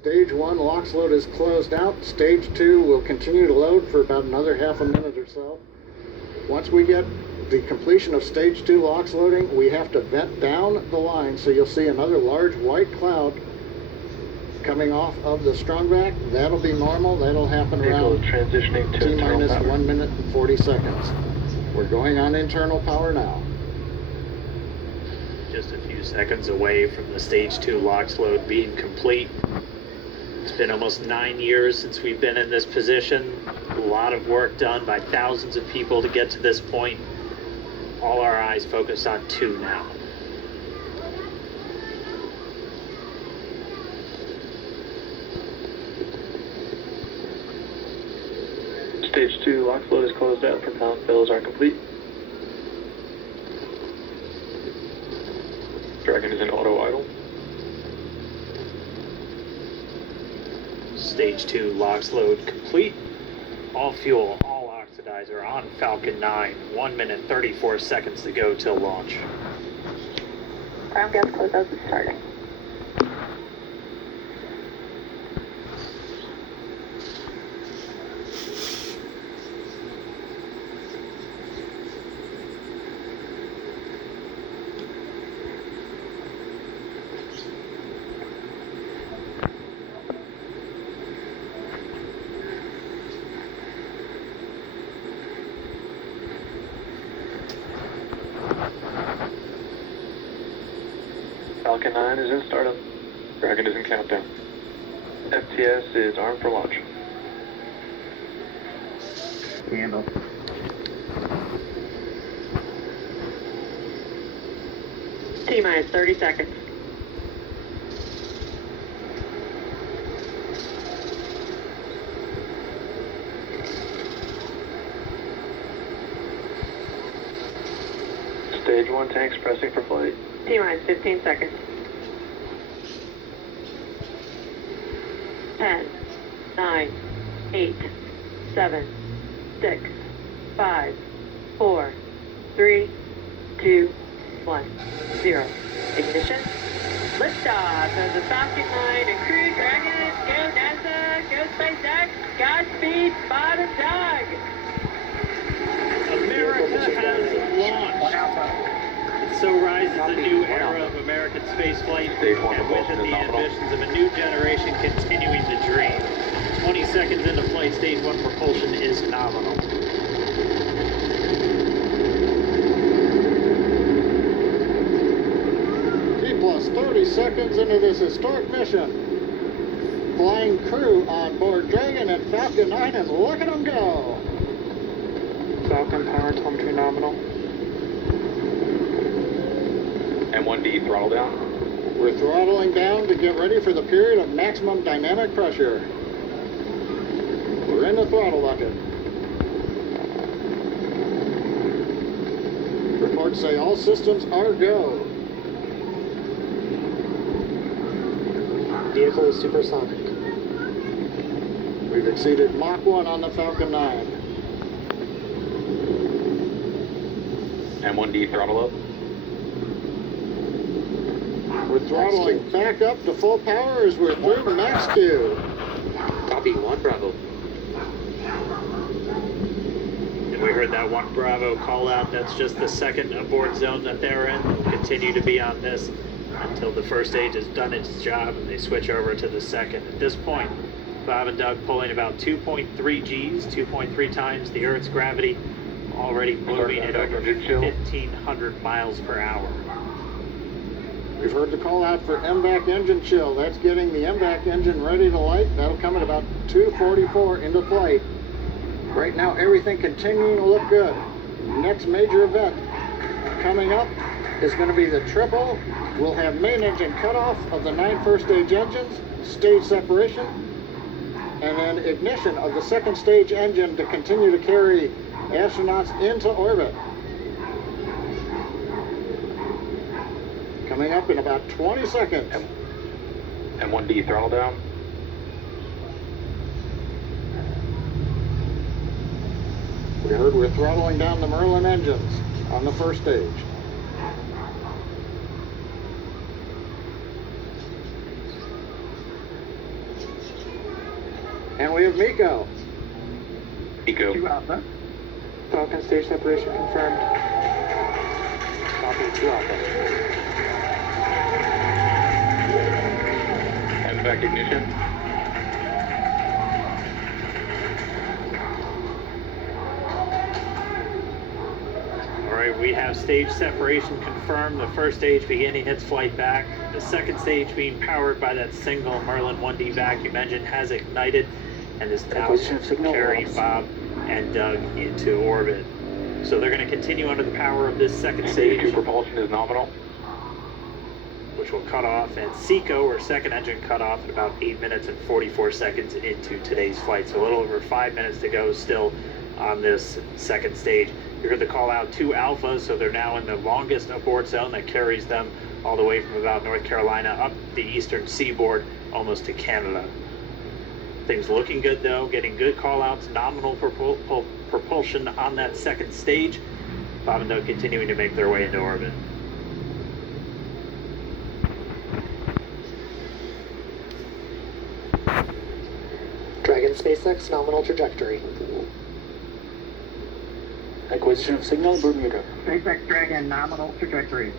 Stage 1 LOX load is closed out. Stage 2 will continue to load for about another half a minute or so. Once we get the completion of Stage 2 LOX loading, we have to vent down the line, so you'll see another large white cloud coming off of the strongback. That'll be normal. That'll happen around transitioning to T-minus 1 minute and 40 seconds. We're going on internal power now. Just a few seconds away from the Stage 2 LOX load being complete. It's been almost 9 years since we've been in this position. A lot of work done by thousands of people to get to this point. All our eyes focused on 2 now. Stage 2 LOX load is closed out. Propellant fills are complete. Dragon is in auto idle. Stage 2 LOX load complete. All fuel, all oxidizer on Falcon 9. 1 minute 34 seconds to go till launch. Ground gas closeout is starting. Falcon 9 is in startup. Dragon is in countdown. FTS is armed for launch. Handle. T-minus 30 seconds. Stage 1 tanks pressing for flight. T-minus 15 seconds. 10, 9, 8, 7, 6, 5, 4, 3, 2, 1, 0. Ignition. Liftoff of the Falcon 9 and Crew Dragon. Go NASA. Go SpaceX. Godspeed, Bottom Dog. America has launched. So rises a new era of American spaceflight, and with it the ambitions of a new generation continuing the dream. 20 seconds into flight, Stage 1 propulsion is nominal. T plus 30 seconds into this historic mission. Flying crew on board Dragon and Falcon 9, and look at them go. Falcon power telemetry nominal. M1D throttle down. We're throttling down to get ready for the period of maximum dynamic pressure. We're in the throttle bucket. Reports say all systems are go. Vehicle is supersonic. We've exceeded Mach 1 on the Falcon 9. M1D throttle up. We're throttling back up to full power as we're through max Q. Copy 1 Bravo. And we heard that 1 Bravo call out. That's just the second abort zone that they're in. They'll continue to be on this until the first stage has done its job and they switch over to the second. At this point, Bob and Doug pulling about 2.3 Gs, 2.3 times the Earth's gravity, already moving at over 1,500 miles per hour. We've heard the call out for MVAC engine chill. That's getting the MVAC engine ready to light. That'll come at about 2:44 into flight. Right now, everything continuing to look good. Next major event coming up is going to be the triple. We'll have main engine cutoff of the 9 first stage engines, stage separation, and then ignition of the second stage engine to continue to carry astronauts into orbit. Coming up in about 20 seconds. M1D throttle down. We heard we're throttling down the Merlin engines on the first stage. And we have Miko. Eco. 2 Alpha. Falcon stage separation confirmed. Copy 2 Alpha. And back ignition. All right, we have stage separation confirmed. The first stage beginning its flight back. The second stage being powered by that single Merlin 1D vacuum engine has ignited and is now carrying Bob and Doug into orbit. So they're going to continue under the power of this second Stage 2 stage, propulsion is nominal. which will cut off, and SECO, or second engine, cut off at about 8 minutes and 44 seconds into today's flight. So a little over 5 minutes to go still on this second stage. You heard the call out 2 Alpha, so they're now in the longest abort zone that carries them all the way from about North Carolina up the eastern seaboard almost to Canada. Things looking good though, getting good call outs, nominal propulsion on that second stage. Bob and Doug continuing to make their way into orbit. Dragon SpaceX nominal trajectory. Acquisition of signal, Bermuda. SpaceX Dragon nominal trajectory.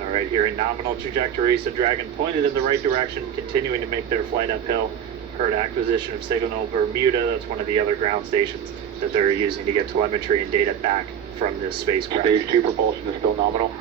All right, here in nominal trajectory, so Dragon pointed in the right direction, continuing to make their flight uphill. Heard acquisition of signal Bermuda. That's one of the other ground stations that they're using to get telemetry and data back from this spacecraft. Stage 2 propulsion is still nominal.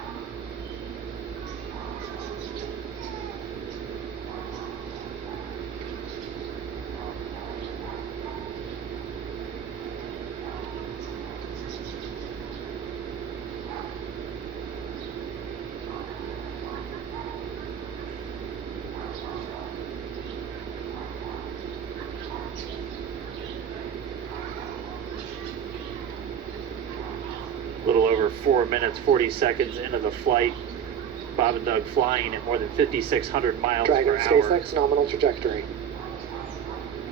A little over 4 minutes, 40 seconds into the flight. Bob and Doug flying at more than 5,600 miles Dragon per hour. SpaceX nominal trajectory.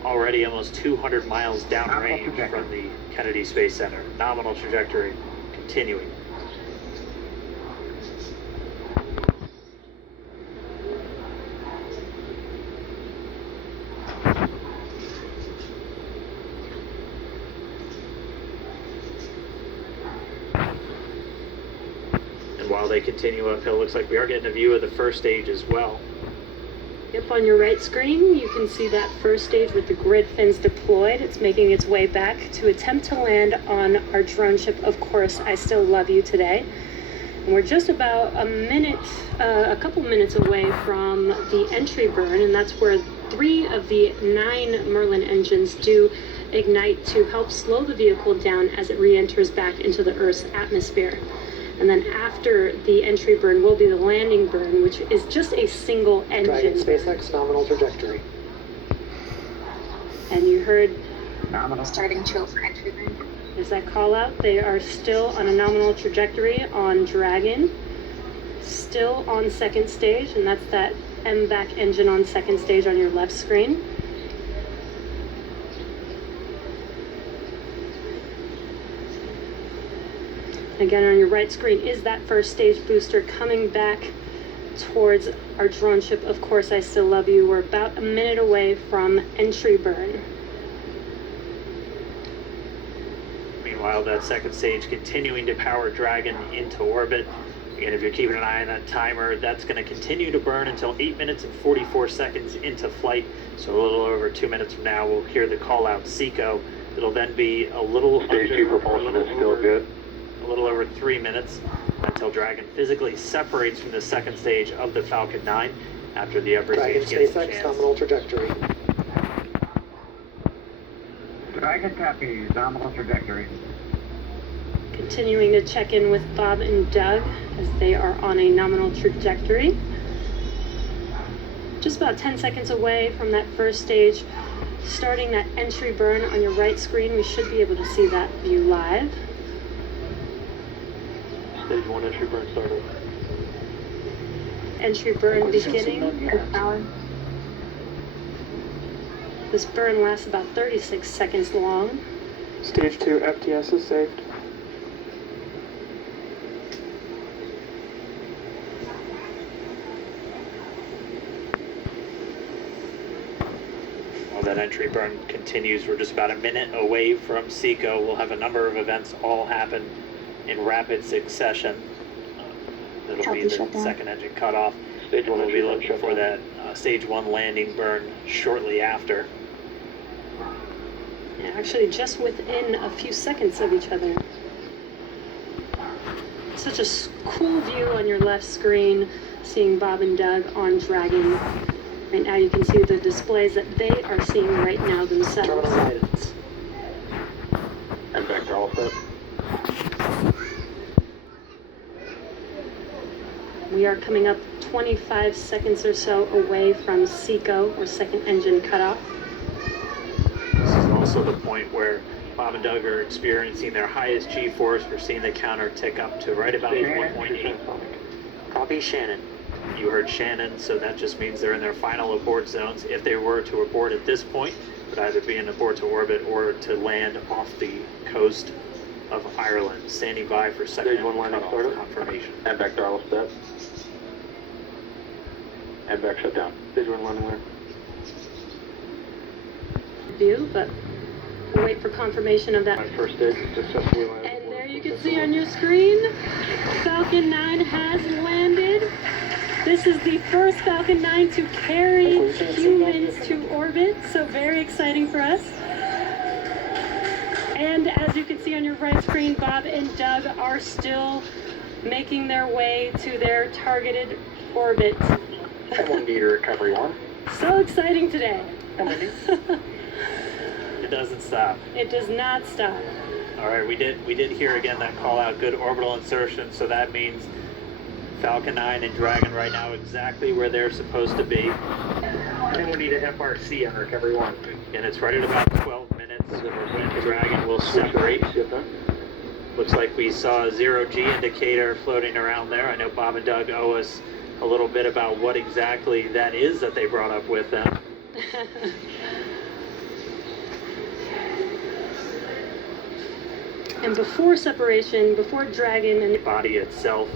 Already almost 200 miles Nominal downrange trajectory. from the Kennedy Space Center. Nominal trajectory continuing. And while they continue uphill, looks like we are getting a view of the first stage as well. Yep, on your right screen, you can see that first stage with the grid fins deployed. It's making its way back to attempt to land on our drone ship, Of Course I Still Love You Today. And we're just about a couple minutes away from the entry burn, and that's where 3 of the 9 Merlin engines do ignite to help slow the vehicle down as it re-enters back into the Earth's atmosphere. And then after the entry burn will be the landing burn, which is just a single engine. Dragon SpaceX nominal trajectory. And you heard, Nominal. Starting chill for entry burn. is that call out? They are still on a nominal trajectory on Dragon, still on second stage, and that's that MVAC engine on second stage on your left screen. Again, on your right screen is that first stage booster coming back towards our drone ship, Of Course I Still Love You. We're about a minute away from entry burn. Meanwhile, that second stage continuing to power Dragon into orbit. Again, if you're keeping an eye on that timer, that's going to continue to burn until 8 minutes and 44 seconds into flight. So a little over 2 minutes from now, we'll hear the call out SECO. It'll then be a little Stage 2 propulsion is still good. a little over 3 minutes until Dragon physically separates from the second stage of the Falcon 9 after the upper Dragon stage gets a SpaceX chance. nominal trajectory. Dragon copy, nominal trajectory. Continuing to check in with Bob and Doug as they are on a nominal trajectory. Just about 10 seconds away from that first stage, starting that entry burn on your right screen. We should be able to see that view live. Stage 1 entry burn started. Entry burn beginning. This burn lasts about 36 seconds long. Stage 2 FTS is saved. While that entry burn continues, we're just about a minute away from Seco. We'll have a number of events all happen in rapid succession. It'll Copy, be the shutdown. second engine cutoff. Stage one We'll be entry burn looking for shutdown. that stage 1 landing burn shortly after. Yeah, actually, just within a few seconds of each other. Such a cool view on your left screen, seeing Bob and Doug on Dragon. Right now, you can see the displays that they are seeing right now themselves. Terminal guidance. And back to all set. We are coming up 25 seconds or so away from Seco, or second engine cutoff. This is also the point where Bob and Doug are experiencing their highest G-force. We're seeing the counter tick up to right about Stage 1.8. Copy, Shannon. You heard Shannon, so that just means they're in their final abort zones. If they were to abort at this point, it would either be an abort to orbit or to land off the coast of Ireland. Standing by for second Stage 1 landing cutoff started. confirmation. And back to all set. And back shutdown. Stage 1 landing there. View, but we'll wait for confirmation of that. My first stage is successfully landed. And there you can see on your screen, Falcon 9 has landed. This is the first Falcon 9 to carry humans to orbit, so very exciting for us. And as you can see on your right screen, Bob and Doug are still making their way to their targeted orbit. M1D to recovery 1. So exciting today. It doesn't stop. It does not stop. All right, we did hear again that call out, good orbital insertion, so that means Falcon 9 and Dragon right now exactly where they're supposed to be. M1D to FRC on recovery 1. And it's right at about 12 minutes when Dragon will separate. Looks like we saw a 0G indicator floating around there. I know Bob and Doug owe us a little bit about what exactly that is that they brought up with them. And before separation, before Dragon and Body itself.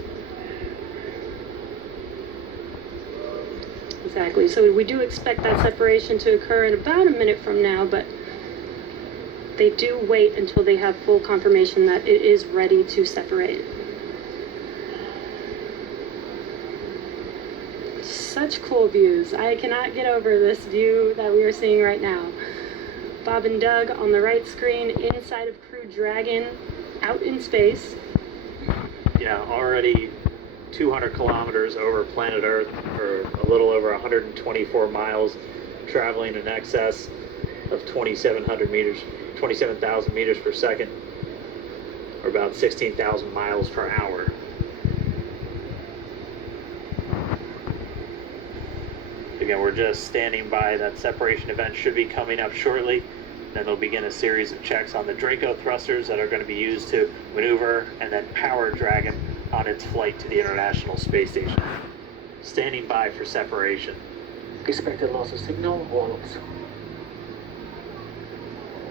exactly, so we do expect that separation to occur in about a minute from now, but they do wait until they have full confirmation that it is ready to separate. Such cool views. I cannot get over this view that we are seeing right now. Bob and Doug on the right screen, inside of Crew Dragon, out in space. Yeah, already 200 kilometers over planet Earth, or a little over 124 miles, traveling in excess of 2,700 meters, 27,000 meters per second, or about 16,000 miles per hour. Again, we're just standing by. That separation event should be coming up shortly. Then they'll begin a series of checks on the Draco thrusters that are going to be used to maneuver and then power Dragon on its flight to the International Space Station. Standing by for separation. Expected loss of signal or loss.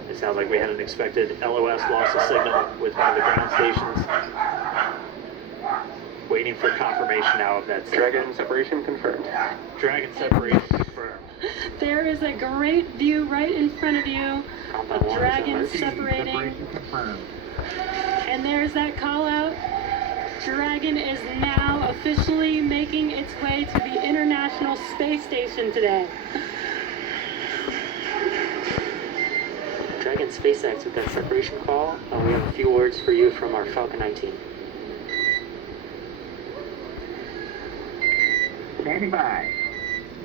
It sounds like we had an expected LOS loss of signal with one of the ground stations. Waiting for confirmation now of that signal. Dragon separation confirmed. Dragon separation confirmed. There is a great view right in front of you of Dragon separating. Separation confirmed. And there's that call out. Dragon is now officially making its way to the International Space Station today. Dragon SpaceX with that separation call. We have a few words for you from our Falcon 9 team. Standing by.